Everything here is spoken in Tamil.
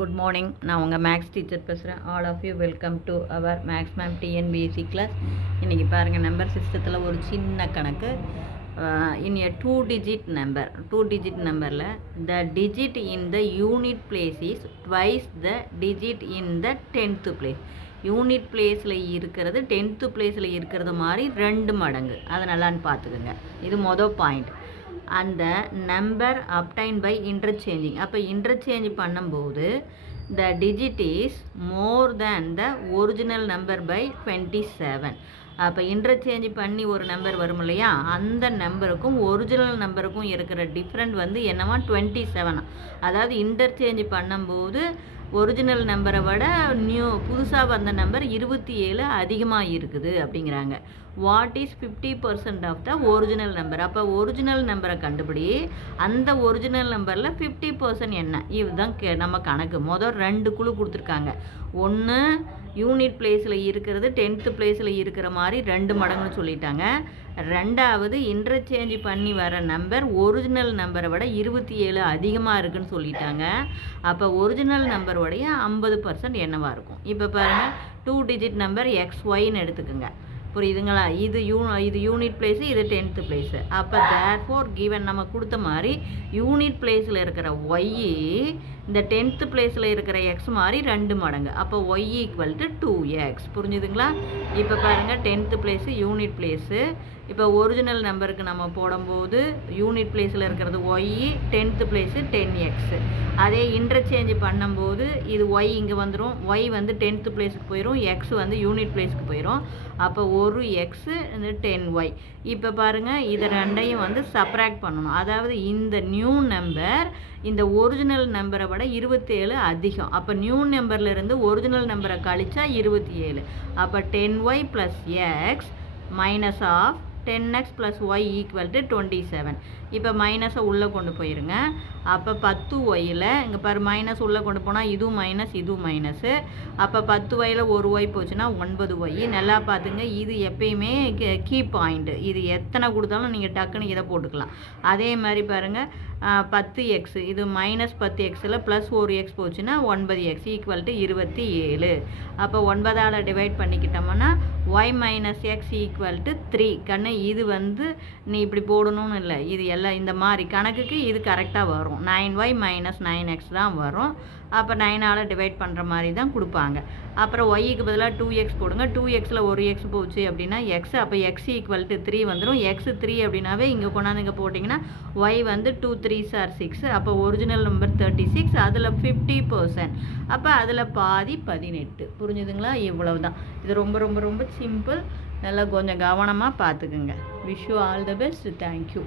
Good morning. நான் உங்கள் மேக்ஸ் டீச்சர் பேசுகிறேன். All of you welcome to our maths ma'am TNPSC class. இன்றைக்கி பாருங்கள், நம்பர் சிஸ்டத்தில் ஒரு சின்ன கணக்கு. இன் எ டூ டிஜிட் நம்பரில் த digit in the unit place is twice the digit in the 10th place. Unit பிளேஸில் இருக்கிறது 10th பிளேஸில் இருக்கிறது மாதிரி 2 மடங்கு. அதை நல்லான்னு பார்த்துக்குங்க. இது மொதல் பாயிண்ட். அந்த நம்பர் அப்டைன் பை இன்டர்சேஞ்சிங். அப்போ இன்டர்சேஞ்ச் பண்ணும்போது the digit is more than the original number by 27. அப்போ இன்டர்சேஞ்ச் பண்ணி ஒரு நம்பர் வரும் இல்லையா, அந்த நம்பருக்கும் ஒரிஜினல் நம்பருக்கும் இருக்கிற டிஃப்ரெண்ட் வந்து என்னவா 27. அதாவது இன்டர்சேஞ்ச் பண்ணும்போது ஒரிஜினல் நம்பரை விட புதுசாக வந்த நம்பர் 27 அதிகமாக இருக்குது அப்படிங்கிறாங்க. What is 50% of the original number? அப்போ ஒரிஜினல் நம்பரை கண்டுபிடி. அந்த ஒரிஜினல் நம்பரில் 50% என்ன? இதுதான் நம்ம கணக்கு. மொதல் 2 குழு கொடுத்துருக்காங்க. ஒன்று யூனிட் பிளேஸில் இருக்கிறது 10th பிளேஸில் இருக்கிற மாதிரி 2 மடங்குன்னு சொல்லிட்டாங்க. ரெண்டாவது இன்டர்சேஞ்ச் பண்ணி வர நம்பர் ஒரிஜினல் நம்பரை விட 27 அதிகமாக இருக்குதுன்னு சொல்லிட்டாங்க. அப்போ ஒரிஜினல் நம்பருடைய 50% என்னவாக இருக்கும்? இப்போ பாருங்கள், 2 டிஜிட் நம்பர் XYன்னு எடுத்துக்கோங்க. புரியுதுங்களா? இது யூனிட் பிளேஸு, இது 10th பிளேஸு. அப்போ தேர்ஃபோர் கிவன் நம்ம கொடுத்த மாதிரி யூனிட் பிளேஸில் இருக்கிற ஒய் இந்த 10th பிளேஸில் இருக்கிற எக்ஸ் மாதிரி 2 மடங்கு. அப்போ ஒய் ஈக்குவல் டு 2x. புரிஞ்சுதுங்களா? இப்போ பாருங்கள், 10th பிளேஸு யூனிட் பிளேஸு. இப்போ ஒரிஜினல் நம்பருக்கு நம்ம போடும்போது யூனிட் பிளேஸில் இருக்கிறது ஒய், 10th பிளேஸு 10x. அதே இன்டர்சேஞ்ச் பண்ணும்போது இது ஒய் இங்கே வந்துடும், ஒய் வந்து 10th பிளேஸுக்கு போயிடும், எக்ஸ் வந்து யூனிட் பிளேஸுக்கு போயிடும். அப்போ ஒரு எக்ஸு 10y. இப்போ பாருங்கள், இதை ரெண்டையும் வந்து சப்ராக்ட் பண்ணணும். அதாவது இந்த நியூ நம்பர் இந்த ஒரிஜினல் நம்பரை விட 27 அதிகம். அப்போ நியூ நம்பர்லேருந்து ஒரிஜினல் நம்பரை கழிச்சா 27. அப்போ 10y plus X minus of 10x plus Y equal to 27. இப்போ மைனஸை உள்ளே கொண்டு போயிருங்க. அப்போ 10yயில் இங்கே பாரு, மைனஸ் உள்ளே கொண்டு போனால் இதுவும் மைனஸ், இதுவும் மைனஸு. அப்போ 10yயில் ஒரு ஒய் போச்சுன்னா 9y. நல்லா பார்த்துங்க, இது எப்பயுமே கீ பாயிண்ட்டு. இது எத்தனை கொடுத்தாலும் நீங்கள் டக்குன்னு இதை போட்டுக்கலாம். அதே மாதிரி பாருங்கள், 10x, இது மைனஸ் 10xயில் ப்ளஸ் ஒரு எக்ஸ் போச்சுன்னா 9x ஈக்குவல் டு 27. அப்போ 9ஆல் டிவைட் பண்ணிக்கிட்டோம்னா y minus x equal to 3. கண்ணு, இது வந்து நீ இப்படி போடணும்னு இல்லை, இது எல்லாம் இந்த மாதிரி கணக்குக்கு இது கரெக்டாக வரும். 9y மைனஸ் 9x தான் வரும். அப்போ 9ஆல் டிவைட் பண்ணுற மாதிரி தான் கொடுப்பாங்க. அப்புறம் ஒய்க்கு பதிலாக 2x போடுங்க. 2xயில் ஒரு எக்ஸ் போச்சு அப்படின்னா எக்ஸ். அப்போ எக்ஸ் ஈக்குவல் டு 3 வந்துடும். எக்ஸ் 3 அப்படின்னாவே இங்கே கொண்டாந்து இங்கே போட்டிங்கன்னா ஒய் வந்து 2 3s are 6. அப்போ ஒரிஜினல் நம்பர் 36, அதில் 50%. அப்போ அதில் பாதி 18. புரிஞ்சுதுங்களா? இவ்வளவு தான். இது ரொம்ப ரொம்ப ரொம்ப சிம்பிள். நல்லா கொஞ்சம் கவனமாக பார்த்துக்குங்க. Wish you all the best. Thank you.